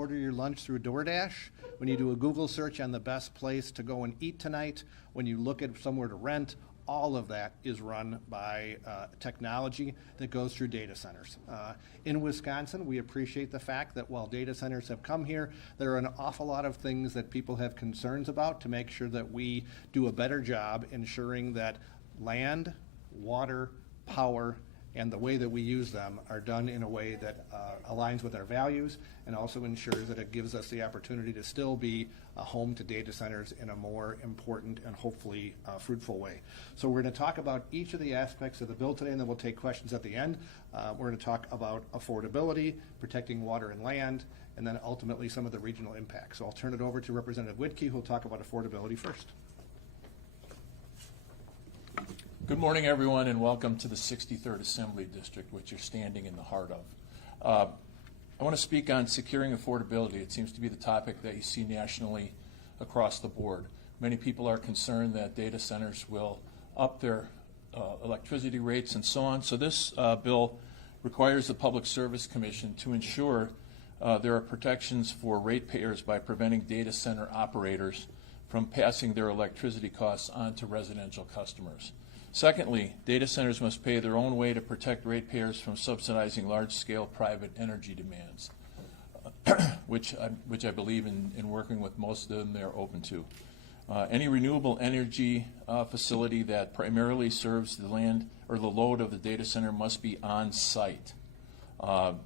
order your lunch through DoorDash, when you do a Google search on the best place to go and eat tonight, when you look at somewhere to rent, all of that is run by technology that goes through data centers. In Wisconsin, we appreciate the fact that while data centers have come here, there are an awful lot of things that people have concerns about to make sure that we do a better job ensuring that land, water, power, and the way that we use them are done in a way that aligns with our values and also ensures that it gives us the opportunity to still be a home to data centers in a more important and hopefully fruitful way. So we're going to talk about each of the aspects of the bill today, and then we'll take questions at the end. We're going to talk about affordability, protecting water and land, and then ultimately some of the regional impacts. So I'll turn it over to Representative Whitkey, who will talk about affordability first. Good morning, everyone, and welcome to the 63rd Assembly District, which you're standing in the heart of. I want to speak on securing affordability. It seems to be the topic that you see nationally across the board. Many people are concerned that data centers will up their electricity rates and so on. So this bill requires the Public Service Commission to ensure there are protections for ratepayers by preventing data center operators from passing their electricity costs on to residential customers. Secondly, data centers must pay their own way to protect ratepayers from subsidizing large-scale private energy demands, which I believe in working with most of them they're open to. Any renewable energy facility that primarily serves the land or the load of the data center must be on site.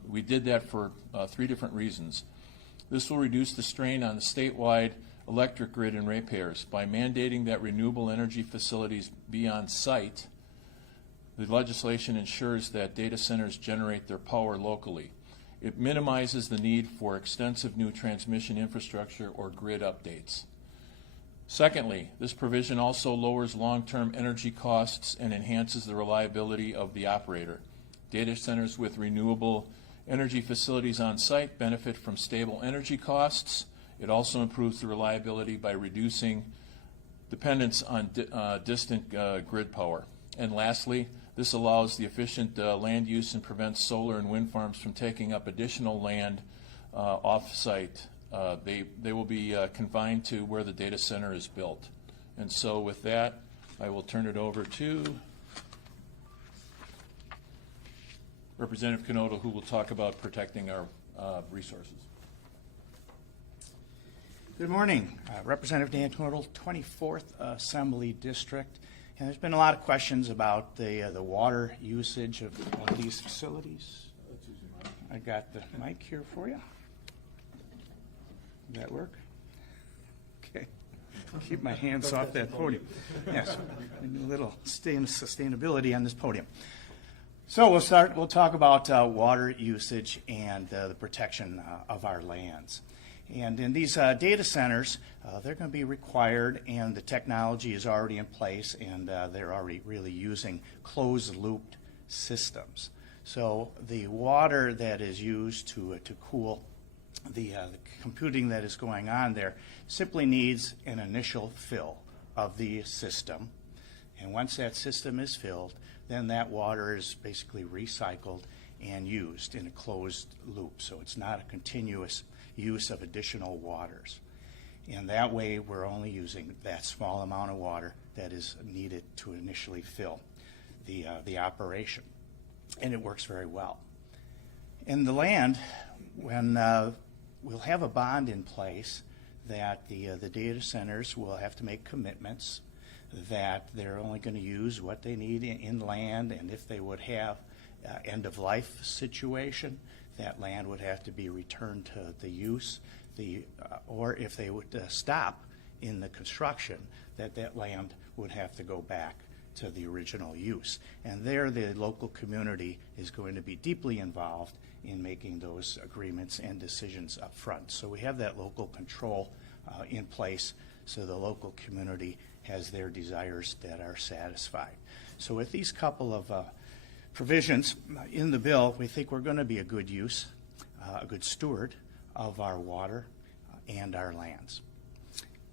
We did that for 3 different reasons. This will reduce the strain on the statewide electric grid and ratepayers. By mandating that renewable energy facilities be on site, the legislation ensures that data centers generate their power locally. It minimizes the need for extensive new transmission infrastructure or grid updates. Secondly, this provision also lowers long-term energy costs and enhances the reliability of the operator. Data centers with renewable energy facilities on site benefit from stable energy costs. It also improves the reliability by reducing dependence on distant grid power. And lastly, this allows the efficient land use and prevents solar and wind farms from taking up additional land off-site. They will be confined to where the data center is built. And so with that, I will turn it over to Representative Canoto, who will talk about protecting our resources. Good morning, Representative Dan Knodel, 24th Assembly District. And there's been a lot of questions about the water usage of these facilities. I got the mic here for you. Does that work? Okay. Keep my hands off that podium. Yes, a little sustainability on this podium. So we'll talk about water usage and the protection of our lands. And in these data centers, they're going to be required, and the technology is already in place, and they're already really using closed-looped systems. So the water that is used to cool the computing that is going on there simply needs an initial fill of the system. And once that system is filled, then that water is basically recycled and used in a closed loop. So it's not a continuous use of additional waters. And that way we're only using that small amount of water that is needed to initially fill the operation. And it works very well. In the land, when we'll have a bond in place that the data centers will have to make commitments that they're only going to use what they need in land, and if they would have end-of-life situation, that land would have to be returned to the use, or if they would stop in the construction, that land would have to go back to the original use. And there the local community is going to be deeply involved in making those agreements and decisions up front. So we have that local control in place so the local community has their desires that are satisfied. So with these couple of provisions in the bill, we think we're going to be a good use, a good steward of our water and our lands.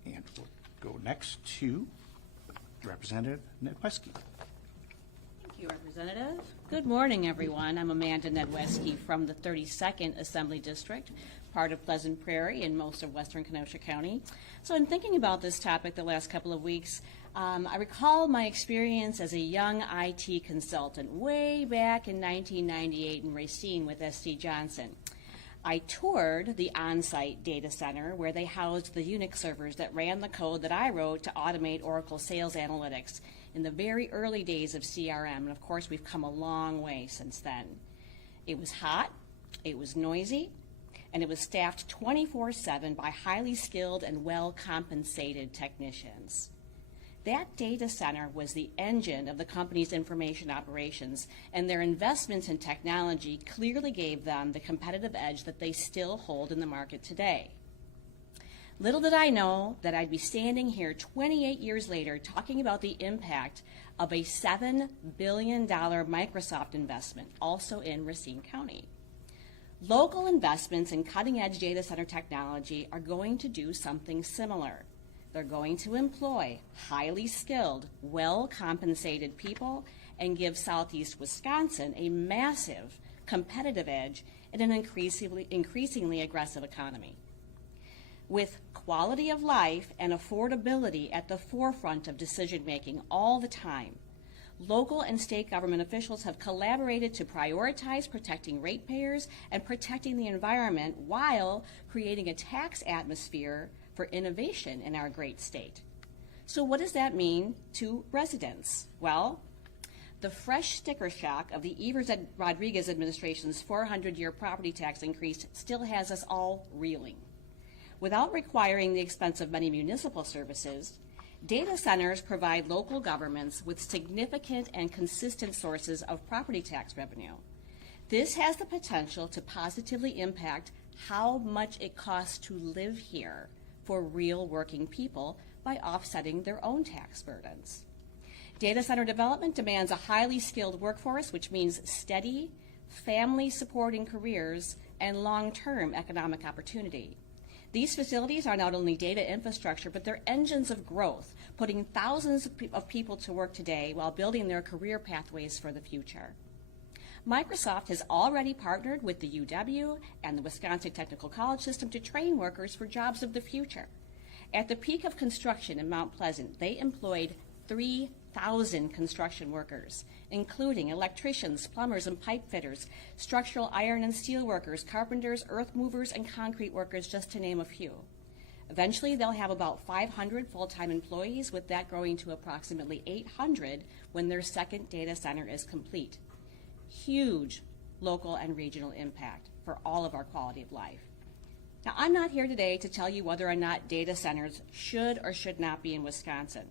And we'll go next to Representative Nedweski. Thank you, Representative. Good morning, everyone. I'm Amanda Nedweski from the 32nd Assembly District. part of Pleasant Prairie and most of western Kenosha County. So in thinking about this topic the last couple of weeks, I recall my experience as a young IT consultant way back in 1998 in Racine with S.D. Johnson. I toured the on-site data center where they housed the Unix servers that ran the code that I wrote to automate Oracle sales analytics in the very early days of CRM. And of course, we've come a long way since then. It was hot, it was noisy, and it was staffed 24/7 by highly skilled and well-compensated technicians. That data center was the engine of the company's information operations, and their investments in technology clearly gave them the competitive edge that they still hold in the market today. Little did I know that I'd be standing here 28 years later talking about the impact of a $7 billion Microsoft investment, also in Racine County. Local investments in cutting-edge data center technology are going to do something similar. They're going to employ highly skilled, well-compensated people and give Southeast Wisconsin a massive competitive edge in an increasingly aggressive economy. With quality of life and affordability at the forefront of decision-making all the time, local and state government officials have collaborated to prioritize protecting ratepayers and protecting the environment while creating a tax atmosphere for innovation in our great state. So what does that mean to residents? Well, the fresh sticker shock of the Evers-Rodriguez administration's 400-year property tax increase still has us all reeling. Without requiring the expense of many municipal services, data centers provide local governments with significant and consistent sources of property tax revenue. This has the potential to positively impact how much it costs to live here for real working people by offsetting their own tax burdens. Data center development demands a highly skilled workforce, which means steady, family-supporting careers and long-term economic opportunity. These facilities are not only data infrastructure, but they're engines of growth, putting thousands of people to work today while building their career pathways for the future. Microsoft has already partnered with the UW and the Wisconsin Technical College system to train workers for jobs of the future. At the peak of construction in Mount Pleasant, they employed 3,000 construction workers, including electricians, plumbers, and pipe fitters, structural iron and steel workers, carpenters, earth movers, and concrete workers, just to name a few. Eventually, they'll have about 500 full-time employees, with that growing to approximately 800 when their second data center is complete. Huge local and regional impact for all of our quality of life. Now, I'm not here today to tell you whether or not data centers should or should not be in Wisconsin.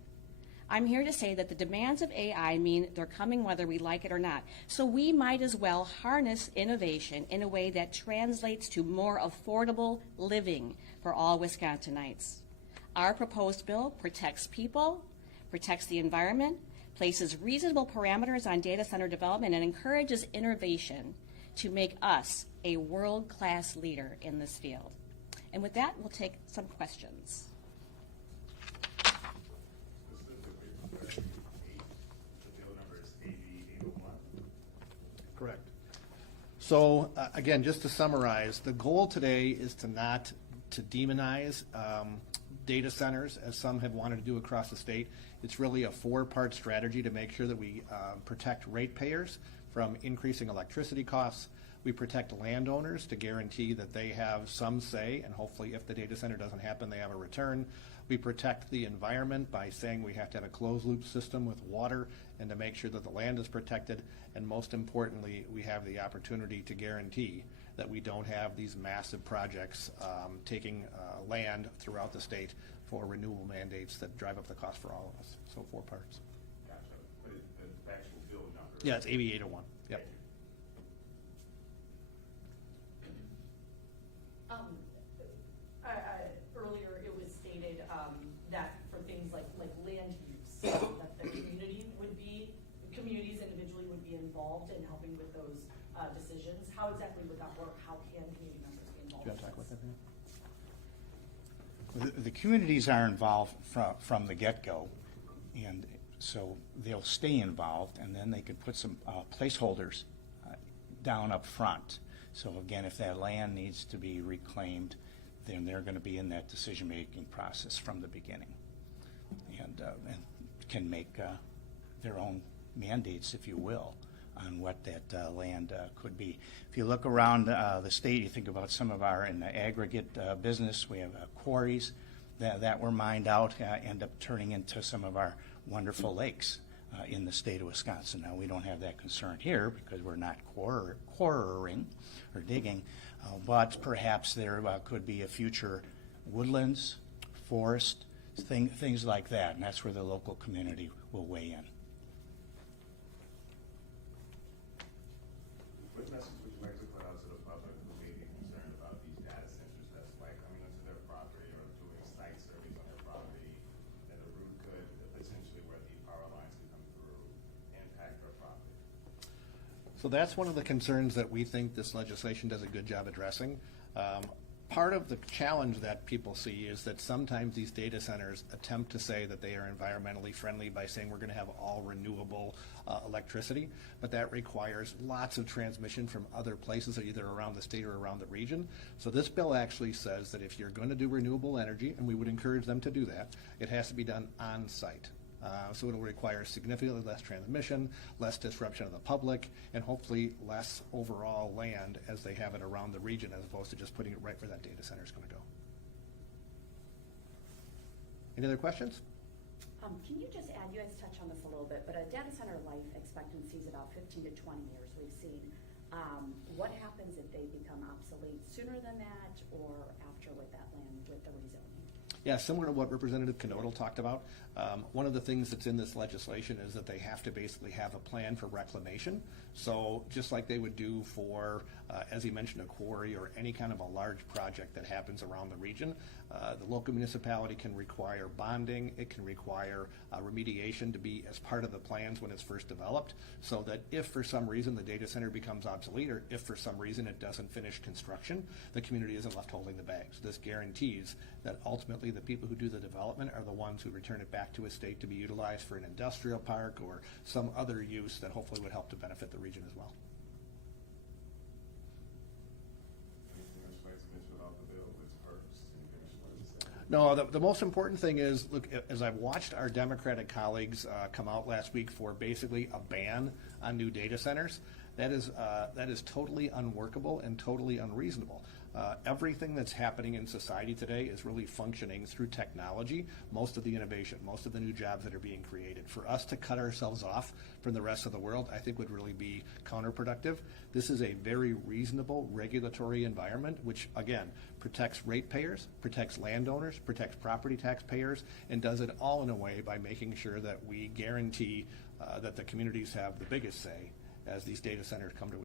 I'm here to say that the demands of AI mean they're coming whether we like it or not. So we might as well harness innovation in a way that translates to more affordable living for all Wisconsinites. Our proposed bill protects people, protects the environment, places reasonable parameters on data center development, and encourages innovation to make us a world-class leader in this field. And with that, we'll take some questions. Correct. So again, just to summarize, the goal today is to not to demonize data centers, as some have wanted to do across the state. It's really a 4-part strategy to make sure that we protect ratepayers from increasing electricity costs. We protect landowners to guarantee that they have some say, and hopefully if the data center doesn't happen, they have a return. We protect the environment by saying we have to have a closed-loop system with water and to make sure that the land is protected. And most importantly, we have the opportunity to guarantee that we don't have these massive projects taking land throughout the state for renewable mandates that drive up the cost for all of us. So 4 parts. Gotcha. But the actual bill number? Yeah, it's AB 801. Yep. Earlier it was stated that for things like land use, that the communities individually would be involved in helping with those decisions. How exactly would that work? How can community members be involved? Do you want to talk about that, Dan? The communities are involved from the get-go, and so they'll stay involved, and then they can put some placeholders down up front So again, if that land needs to be reclaimed, then they're going to be in that decision-making process from the beginning, and can make their own mandates, if you will, on what that land could be. If you look around the state, you think about some of our, in the aggregate business, we have quarries that were mined out, end up turning into some of our wonderful lakes in the state of Wisconsin. Now, we don't have that concern here because we're not quarrying or digging, but perhaps there could be a future woodlands, forest, things like that, and that's where the local community will weigh in. What message would you like to put out to the public who may be concerned about these data centers that's like coming into their property or doing site surveys on their property, that a route could potentially where the power lines could come through impact their property? So that's one of the concerns that we think this legislation does a good job addressing. Part of the challenge that people see is that sometimes these data centers attempt to say that they are environmentally friendly by saying we're going to have all renewable electricity, but that requires lots of transmission from other places, either around the state or around the region. So this bill actually says that if you're going to do renewable energy, and we would encourage them to do that, it has to be done on site. So it'll require significantly less transmission, less disruption of the public, and hopefully less overall land as they have it around the region, as opposed to just putting it right where that data center is going to go. Any other questions? Can you just add, you guys touched on this a little bit, but a data center life expectancy is about 15 to 20 years we've seen. What happens if they become obsolete sooner than that or after with that land, with the rezoning? Yeah, similar to what Representative Knodel talked about. One of the things that's in this legislation is that they have to basically have a plan for reclamation. So just like they would do for, as he mentioned, a quarry or any kind of a large project that happens around the region, the local municipality can require bonding. It can require remediation to be as part of the plans when it's first developed, so that if for some reason the data center becomes obsolete, or if for some reason it doesn't finish construction, the community isn't left holding the bags. This guarantees that ultimately the people who do the development are the ones who return it back to a state to be utilized for an industrial park or some other use that hopefully would help to benefit the region as well. Anything else you'd like to mention about the bill, its purpose, anything else you'd like to say? No, the most important thing is, look, as I've watched our Democratic colleagues come out last week for basically a ban on new data centers, that is totally unworkable and totally unreasonable. Everything that's happening in society today is really functioning through technology, most of the innovation, most of the new jobs that are being created. For us to cut ourselves off from the rest of the world, I think would really be counterproductive. This is a very reasonable regulatory environment, which again, protects ratepayers, protects landowners, protects property taxpayers, and does it all in a way by making sure that we guarantee that the communities have the biggest say as these data centers come to